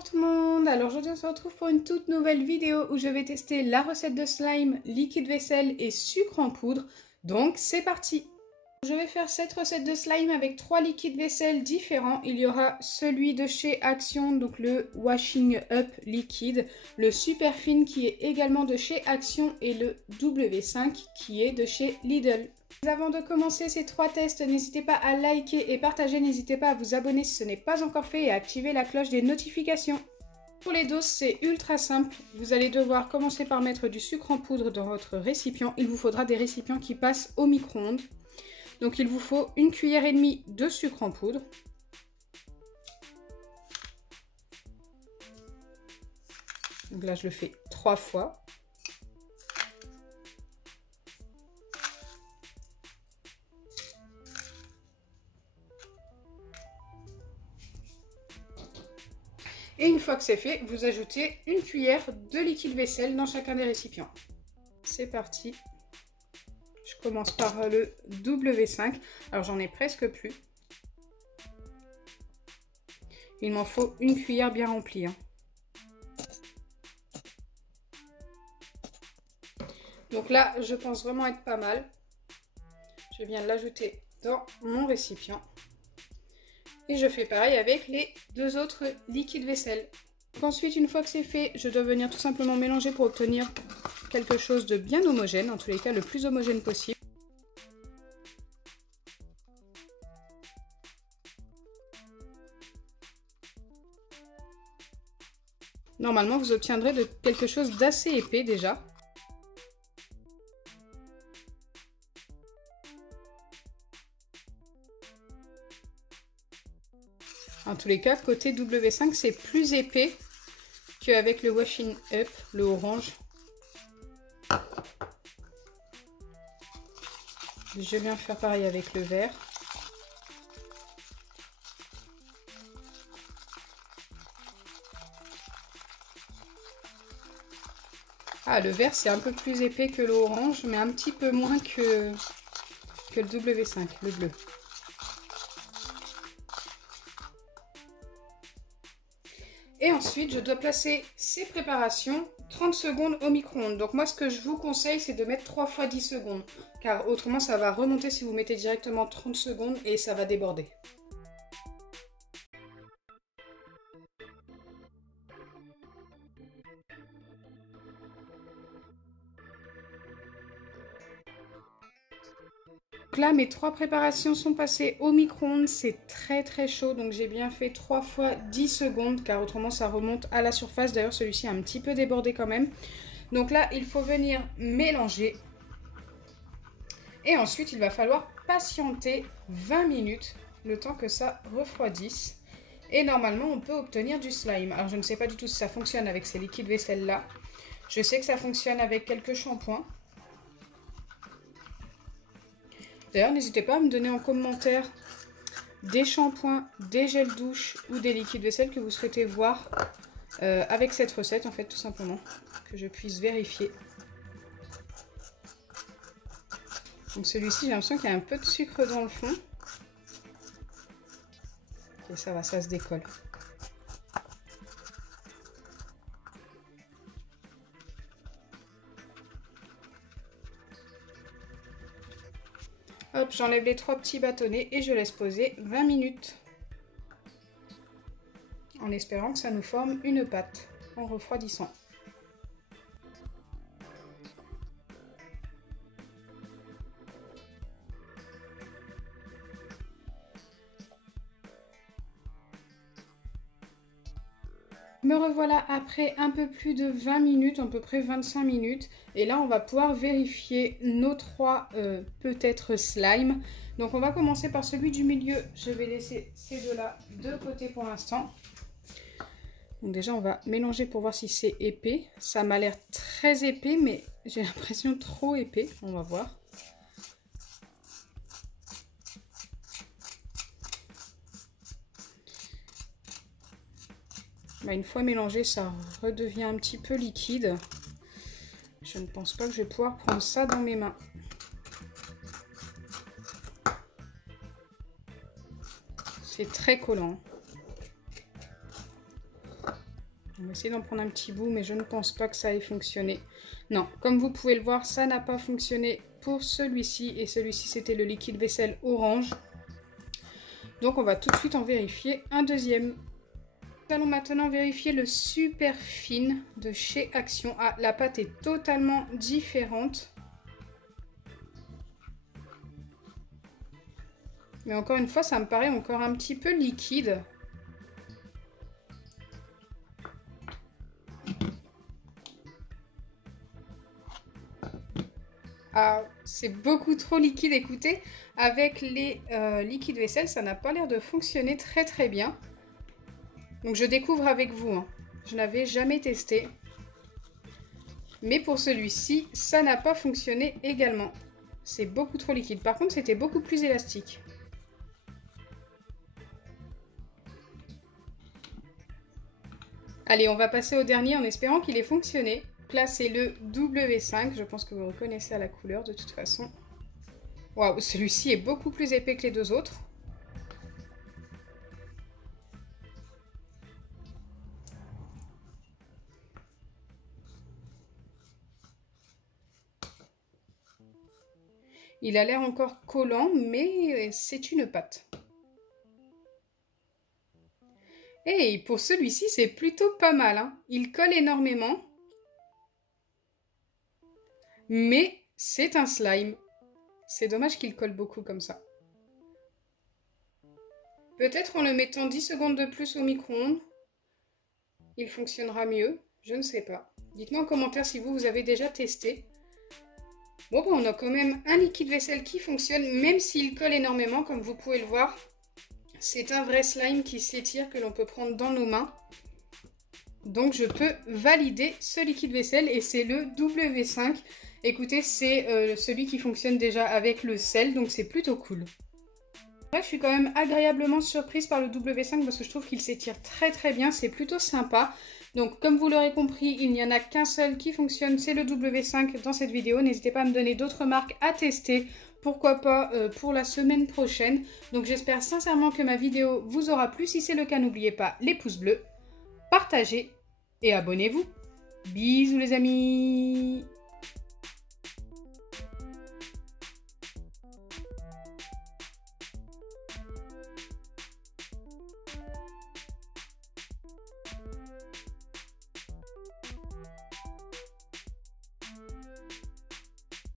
Bonjour tout le monde, alors aujourd'hui on se retrouve pour une toute nouvelle vidéo où je vais tester la recette de slime, liquide vaisselle et sucre en poudre. Donc c'est parti! Je vais faire cette recette de slime avec 3 liquides vaisselle différents. Il y aura celui de chez Action, donc le Washing Up liquide, le Super Fine qui est également de chez Action et le W5 qui est de chez Lidl. Avant de commencer ces 3 tests, n'hésitez pas à liker et partager, n'hésitez pas à vous abonner si ce n'est pas encore fait et à activer la cloche des notifications. Pour les doses, c'est ultra simple. Vous allez devoir commencer par mettre du sucre en poudre dans votre récipient. Il vous faudra des récipients qui passent au micro-ondes. Donc il vous faut 1,5 cuillère de sucre en poudre. Donc là je le fais 3 fois. Et une fois que c'est fait, vous ajoutez 1 cuillère de liquide vaisselle dans chacun des récipients. C'est parti. Je commence par le W5. Alors j'en ai presque plus. Il m'en faut 1 cuillère bien remplie. Donc là, je pense vraiment être pas mal. Je viens l'ajouter dans mon récipient. Et je fais pareil avec les 2 autres liquides vaisselle. Ensuite, une fois que c'est fait, je dois venir tout simplement mélanger pour obtenir quelque chose de bien homogène, en tous les cas le plus homogène possible. Normalement, vous obtiendrez quelque chose d'assez épais déjà. En tous les cas, côté W5, c'est plus épais qu'avec le Washing Up, le orange. Je viens faire pareil avec le vert. Ah, le vert, c'est un peu plus épais que l'orange, mais un petit peu moins que le W5, le bleu. Et ensuite, je dois placer ces préparations 30 secondes au micro-ondes. Donc moi, ce que je vous conseille, c'est de mettre 3 fois 10 secondes. Car autrement, ça va remonter si vous mettez directement 30 secondes et ça va déborder. Donc là, mes 3 préparations sont passées au micro-ondes, c'est très chaud, donc j'ai bien fait 3 fois 10 secondes, car autrement ça remonte à la surface. D'ailleurs, celui-ci est un petit peu débordé quand même. Donc là, il faut venir mélanger. Et ensuite, il va falloir patienter 20 minutes, le temps que ça refroidisse. Et normalement, on peut obtenir du slime. Alors, je ne sais pas du tout si ça fonctionne avec ces liquides vaisselle-là. Je sais que ça fonctionne avec quelques shampoings. D'ailleurs, n'hésitez pas à me donner en commentaire des shampoings, des gels douche ou des liquides vaisselle que vous souhaitez voir avec cette recette, en fait, tout simplement, que je puisse vérifier. Donc celui-ci, j'ai l'impression qu'il y a un peu de sucre dans le fond. Ok, ça va, ça se décolle. Hop, j'enlève les 3 petits bâtonnets et je laisse poser 20 minutes. En espérant que ça nous forme une pâte en refroidissant. Me revoilà après un peu plus de 20 minutes, à peu près 25 minutes. Et là, on va pouvoir vérifier nos 3 peut-être slime. Donc, on va commencer par celui du milieu. Je vais laisser ces deux-là de côté pour l'instant. Donc déjà, on va mélanger pour voir si c'est épais. Ça m'a l'air très épais, mais j'ai l'impression trop épais. On va voir. Une fois mélangé, ça redevient un petit peu liquide. Je ne pense pas que je vais pouvoir prendre ça dans mes mains. C'est très collant. On va essayer d'en prendre un petit bout, mais je ne pense pas que ça ait fonctionné. Non, comme vous pouvez le voir, ça n'a pas fonctionné pour celui-ci. Et celui-ci, c'était le liquide vaisselle orange. Donc, on va tout de suite en vérifier un deuxième. Nous allons maintenant vérifier le Super Fine de chez Action. Ah, la pâte est totalement différente. Mais encore une fois, ça me paraît encore un petit peu liquide. Ah, c'est beaucoup trop liquide, écoutez. Avec les liquides vaisselle, ça n'a pas l'air de fonctionner très bien. Donc je découvre avec vous, hein. Je n'avais jamais testé. Mais pour celui-ci, ça n'a pas fonctionné également. C'est beaucoup trop liquide. Par contre, c'était beaucoup plus élastique. Allez, on va passer au dernier en espérant qu'il ait fonctionné. Là, c'est le W5. Je pense que vous reconnaissez à la couleur de toute façon. Waouh, celui-ci est beaucoup plus épais que les deux autres. Il a l'air encore collant, mais c'est une pâte. Et pour celui-ci, c'est plutôt pas mal, hein. Il colle énormément. Mais c'est un slime. C'est dommage qu'il colle beaucoup comme ça. Peut-être en le mettant 10 secondes de plus au micro-ondes, il fonctionnera mieux. Je ne sais pas. Dites-moi en commentaire si vous avez déjà testé. Bon, on a quand même un liquide vaisselle qui fonctionne, même s'il colle énormément, comme vous pouvez le voir. C'est un vrai slime qui s'étire, que l'on peut prendre dans nos mains. Donc je peux valider ce liquide vaisselle et c'est le W5. Écoutez, c'est celui qui fonctionne déjà avec le sel, donc c'est plutôt cool. Bref, je suis quand même agréablement surprise par le W5 parce que je trouve qu'il s'étire très bien, c'est plutôt sympa. Donc comme vous l'aurez compris, il n'y en a qu'un seul qui fonctionne, c'est le W5 dans cette vidéo. N'hésitez pas à me donner d'autres marques à tester, pourquoi pas pour la semaine prochaine. Donc j'espère sincèrement que ma vidéo vous aura plu. Si c'est le cas, n'oubliez pas les pouces bleus, partagez et abonnez-vous. Bisous les amis!